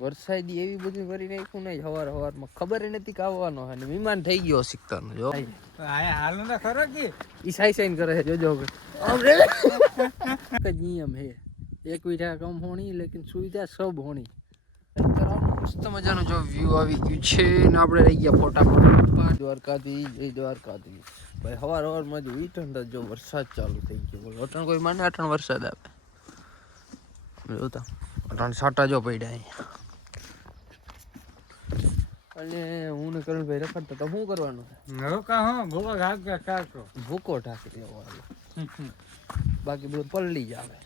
વરસાદી એવી બધું કરી નાખ્યું ને હવારમાં ખબર નથી કે આવવાનો હે ને વિમાન થઈ ગયો સિકતાનો જો હાલ તો ખરો કે ઈ સાઈન કરે છે જોજો આમ રે નિયમ હે એક વીઘા કમ હોણી લેકિન સુવિધા સબ હોણી મસ્ત મજાનું જો વ્યૂ આવી ગયું છે ને આપણે રહી ગયા ફોટા દ્વારકાથી ભાઈ હવારમાં જ વીટંડ જો વરસાદ ચાલુ થઈ ગયો અટણ કોઈ માને અટણ વરસાદ આવે જોતા અટણ સાટા જો પડ્યા અહીંયા અને હું ને કરણભાઈ રખડતા તો શું કરવાનું ભૂકો ઢાંકી દેવો બાકી બધું પલળી જ આવે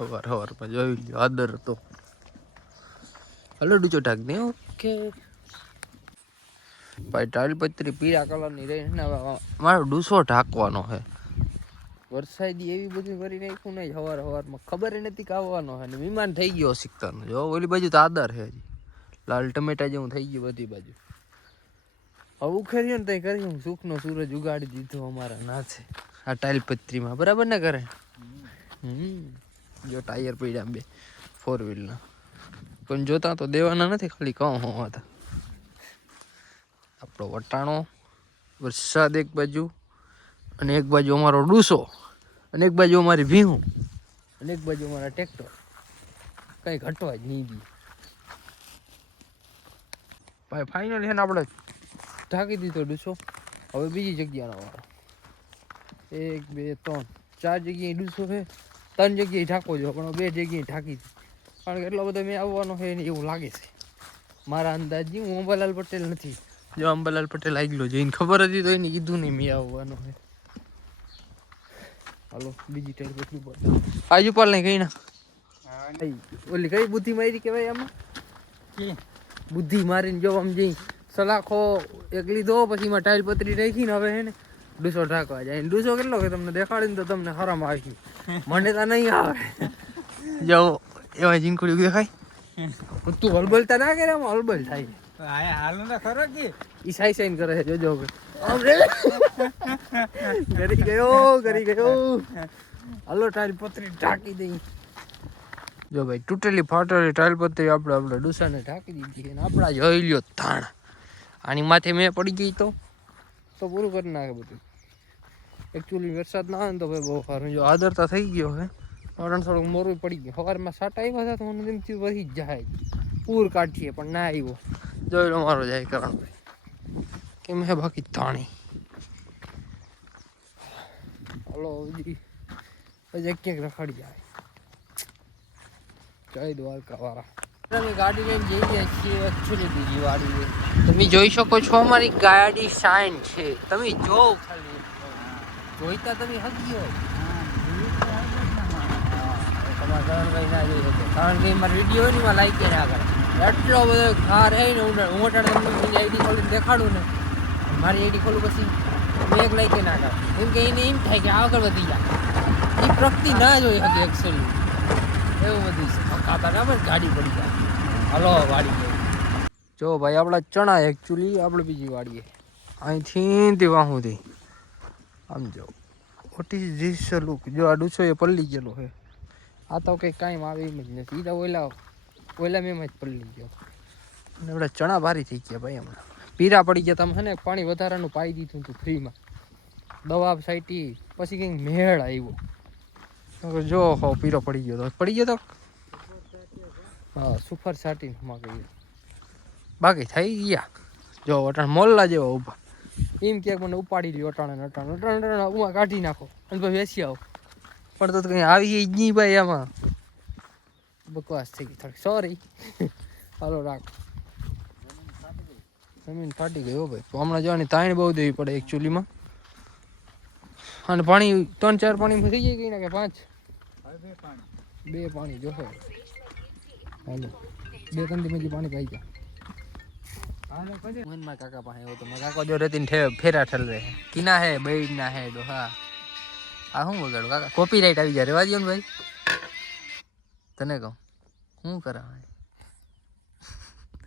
હવારમાં જોઈ લો આદર તો હલો ડૂચો ઢાક દે ઓકે ભાઈ તાલપત્રી પીળા કલરની રહી ને મારો ડૂસો ઢાંકવાનો છે વરસાદી એવી બધું કરી નાખ્યું ને હવારમાં ખબર નથી કે આવવાનો છે ને વિમાન થઈ ગયો સિકતાનો જો ઓલી બાજુ તો આદર છે હજી લાલ ટમેટા જેવું થઈ ગયું બધી બાજુ હવે ઉખેર્યો ને ત્યાં કર્યું સુખનો સૂરજ ઉગાડી દીધો અમારા નાથે આ તાલપત્રીમાં બરાબર ને કરે જો ટાયર પડ્યા બે 4 વ્હીલના પણ જોતા તો દેવાના નથી ખાલી કહું હોવા હતા આપણો વટાણો વરસાદ એક બાજુ અને એક બાજુ અમારો ડૂસો અને એક બાજુ અમારી ભીહું અને એક બાજુ અમારા ટ્રેક્ટર કંઈ ઘટવા જ નહીં દી ભાઈ ફાઇનલી છે ને આપણે ઢાંકી દીધો ડૂસો હવે બીજી જગ્યાનો વારો 1 2 3 4 જગ્યાએ ડૂસો છે 3 જગ્યાએ ઢાંકો જો પણ 2 જગ્યાએ ઢાંકી દીધી કારણ કે એટલો બધો મેં આવવાનો છે ને એવું લાગે છે મારા અંદાજથી હું અંબાલાલ પટેલ નથી જો અંબાલાલ પટેલ આગલો જોઈને ખબર હતી તો એને કીધું નહીં મેં આવવાનો છે હાલો બીજી ટાઈમ કેટલું પડે આજુપાલ ને કઈ ના ઓલી કઈ બુદ્ધિ મારી કહેવાય આમાં બુદ્ધિ મારીને જો આમ જઈ સલાખો એક લીધો પછી એમાં ટાઇલ પતરી રાખીને હવે હે ને ડૂસો ઢાંકવા જાય ડૂસો કેટલો કે તમને દેખાડીને તો તમને હરામ આવી મને તો નહીં આવે જો એવા જીંકુડી દેખાય તું હલબલતા ના કરે આમાં હલબલ થાય હાલ તો ખરો કે ઈ સાઈન કરે છે જોજો આમ રે કરી ગયો હાલો ટાઇલ પતરી ઢાંકી દઈ જો ભાઈ તૂટેલી ફાટેલી ટાઇલ પતરી આપણે ડૂસાને ઢાંકી દીધી અને આપણા જોઈ લ્યો તાણ આની માથે મેં પડી ગઈ તો પૂરું કરી નાખે બધું એકચ્યુઅલી વરસાદ ના આવે ને તો ભાઈ બહુ સારું જો આદરતા થઈ ગયો હે થોડુંક મોરું પડી ગયું સવારમાં સાટા આવ્યા હતા તો મને એમ થયું વહી જ જાય પૂર કાઢીએ પણ ના આવ્યો જોઈ લો મારો જાય કરણભાઈ કેમ હે બાકી તાણી હલો હજી ક્યાંક રખડી જાય જય દ્વારકા વાળા અમે ગાડી લઈને જઈ ગયા છીએ એકચ્યુઅલી બીજી વાડી તમે જોઈ શકો છો અમારી ગાડી શાઇન છે તમે જો ખાલી જોઈતા તમે હગ્યો તમારા કરણભાઈ ના જોઈ શકો કારણ કે મારા વિડીયો ની માં લાઈક કરે આગળ એટલો બધો કાર હે ને હું તમને આઈડી ખોલીને દેખાડું ને મારી આઈડી ખોલું પછી મેં એક લાઈક ના કર એમ કે એને એમ થાય કે આગળ વધી જાય એ પ્રગતિ ના જોઈ શકે એકચ્યુઅલી એવું બધું છે કાકા ના બસ ગાડી પડી જાય હલો વાડી જો ભાઈ આપણા ચણા એકચ્યુઅલી આપણે બીજી વાડીએ અહીંથી દેવા સુધી આમ જો વોટ ઇઝ ધીસ લુક જો આ ડૂસો એ પલ્લી ગયેલો છે આ તો કંઈ કાંઈ આવે એમ જ નથી એ તો ઓલા મેં જ પલ્લી ગયો અને આપણે ચણા ભારી થઈ ગયા ભાઈ હમણાં પીરા પડી ગયા તમે છે ને પાણી વધારાનું પાઈ દીધું હતું ફ્રીમાં દવા સાઈટી પછી કંઈક મેળ આવ્યો જો હો પીરો પડી ગયો તો હા સુપર સાટીમાં ગઈ બાકી થઈ ગયા જો અટાણ મોલ્લા જેવા ઊભા એમ ક્યાંક મને ઉપાડી લ્યો અટાણે ઉમાં કાઢી નાખો અને પછી વેસી આવો પણ તો કંઈ આવી જ નહીં ભાઈ આમાં બકવાસ થઈ ગઈ થોડી સોરી હાલો રાખ જમીન ફાટી ગઈ હો ભાઈ હમણાં જવાની તાણ બહુ દેવી પડે એકચ્યુઅલીમાં અને પાણી 3-4 પાણીમાં થઈ જાય કઈ ના કે 5 2 પાણી જોશો હાલો 2-3 દી પાણી પાઈ ગયા મનમાં કાકા પાસે આવ્યો તો મારા કાકો જો રેતીને ફેરા ઠલ રહે કિના હે બેડ ના હે ડોહા આ શું વગાડું કાકા કોપીરાઈટ આવી જાય રેવા દો ને ભાઈ તને કહું શું કરાવે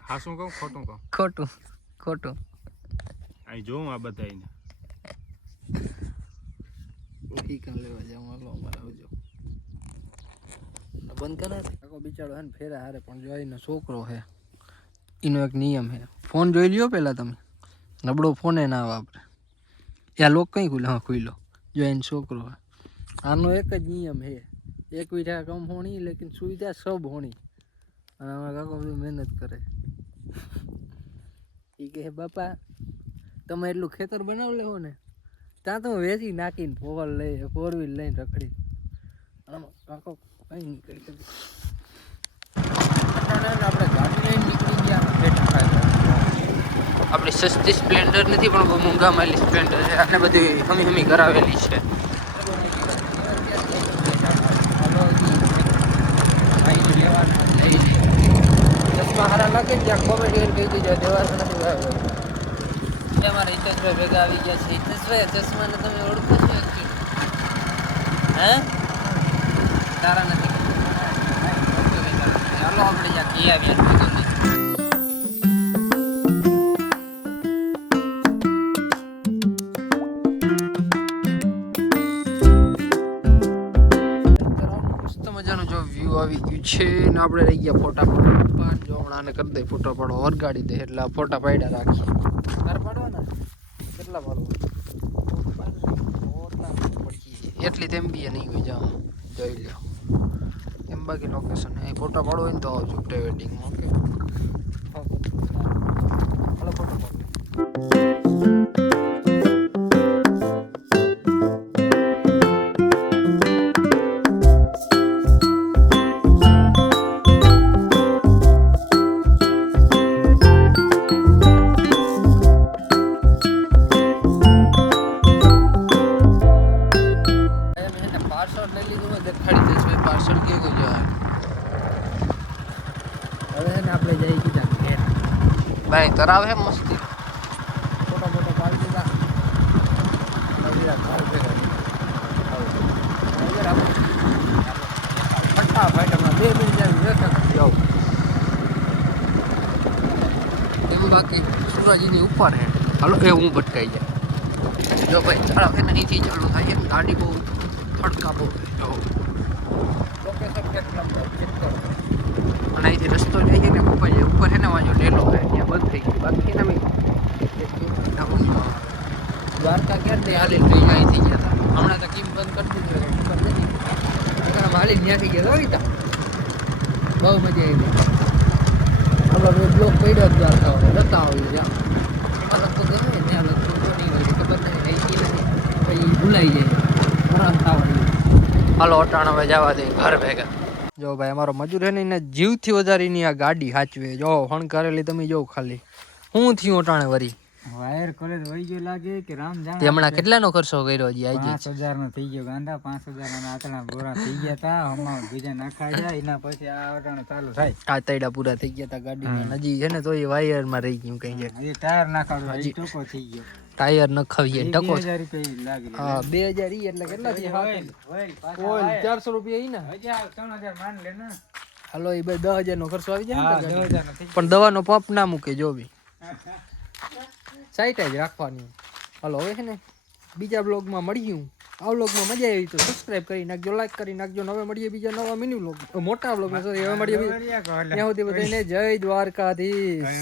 હા શું કહું ખોટું કહું ખોટું અહીં જોઉં આ બધાને ઠીકા લેવા જાવ હાલો અમારે આવજો બંધ કરે કાકો બિચારો હે ને ફેરા હારે પણ જોઈને છોકરો હે એનો એક નિયમ હે ફોન જોઈ લ્યો પહેલાં તમે નબળો ફોને ના વાપરે યા લોક કઈ ખુલ્લે હા ખુલ્લો જો એને છોકરો હે આનો એક જ નિયમ હે એક વીઘા કમ હોણી લેકિન સુવિધા સબ હોણી અને અમારા કાકો બધું મહેનત કરે એ કહે બાપા તમે એટલું ખેતર બનાવી લેવો ને ત્યાં તો વેચી નાખીને ફોર વ્હીલ લઈને રખડી કાકો કઈ નહીં કરી શકે આપણે ગાડી લઈને નીકળી ગયા બેઠા આપણી સસ્તી સ્પ્લેન્ડર નથી પણ બહુ મોંઘા માલી સ્પ્લેન્ડર છે આને બધી હમી કરાવેલી છે ચશ્મા હારા લાગે ત્યાં કોમેડી કહી દીધો દેવા નથી અમારા હિતેશભાઈ ભેગા આવી ગયા છે હિતેશભાઈ ચશ્માને તમે ઓળખો છો હે તારા નથી ચાલો આપણે જ્યાં કી આવ્યા આવી ગયું છે ને આપણે રહી ગયા ફોટા પાડવા જો હમણાં કરી દે ફોટો પાડો વરગાડી દે એટલે ફોટા પાડ્યા રાખીએ તારે પાડવાના કેટલા પાડવા એટલી તેમ બી નહીં હોય જાઓ જોઈ લો એમ બાકી લોકેશન એ ફોટા પાડવો હોય ને તો આવજો પ્રી વેડિંગમાં ઓકે હાલો ફોટો પાડો ભાઈ તરાવ હે મસ્તી મોટા મોટા પાડી દીધા ફટાફટ હમણાં 2 મિનિટ જાવ એમ બાકી સુરાજીની ઉપર હે હાલો એ હું ભટકાઈ જાય જો ભાઈ તરાવ હે ને અહીંથી ચાલુ થાય એમ ગાડી બહુ ફટકા બહુ જો લોકેશન કેટલા અને અહીંથી રસ્તો લઈ જાય ને ઉપર હે ને વાંચો ડેલો હે ત્યાં બંધ થઈ ગયું બાકી ને દ્વારકા ક્યારે હાલી ટ્રેન અહીંથી ગયા હતા હમણાં તો કેમ બંધ કરી દીધું ખબર નથી હાલી ત્યાંથી ગયા હોય બહુ મજા આવી આપણે બ્લોક પડ્યો દ્વારકા જતા હોય જ્યાં અલગ તો ગમે ત્યાં લગતું નહીં હોય ખબર નહીં અહીંથી નથી પછી ભૂલાઈ જાય મરણ થવા હાલો અટાણ હવે જવા દે ઘર ભેગા જો ભાઈ અમારો મજૂર હે ને એને જીવથી વધારે એની આ ગાડી હાચવે જો ફણ કરેલી તમે જો ખાલી હું થયું અટાણે વરી વાયર કોલેજ વહી ગયો લાગે કે રામ જાણે હમણાં કેટલાનો ખર્ચો કર્યો હજી આવી 5000 નો થઈ ગયો ગાંડા 5000 ના આટલા બોરા થઈ ગયા તા હમણાં બીજા નાખા જાય એના પછી આ અટાણે ચાલુ થાય આ તૈડા પૂરા થઈ ગયા તા ગાડીમાં હજી છે ને તો એ વાયર માં રહી ગયું કઈ હજી ટાયર નાખાડો હજી ટોકો થઈ ગયો ટાયર નખાવીએ ટકો 2000 રૂપિયા લાગે હા 2000 ઈ એટલે કેટલા થયા ઓઇલ 400 રૂપિયા ઈ ને હજી 3000 માન લે ને હાલો એ ભાઈ 10000 નો ખર્ચો આવી જાય ને 10000 નો પણ દવાનો પંપ ના મૂકે જો બી સાઈટ જ રાખવાની હાલો હવે છે ને બીજા બ્લોગમાં મળ્યું આ બ્લોગમાં મજા આવી તો સબસ્ક્રાઇબ કરી નાખજો લાઈક કરી નાખજો હવે મળીએ બીજા નવા મિની બ્લોગ મોટા બ્લોગમાં સોરી હવે મળીએ ત્યાં સુધી બધાને જય દ્વારકાધીશ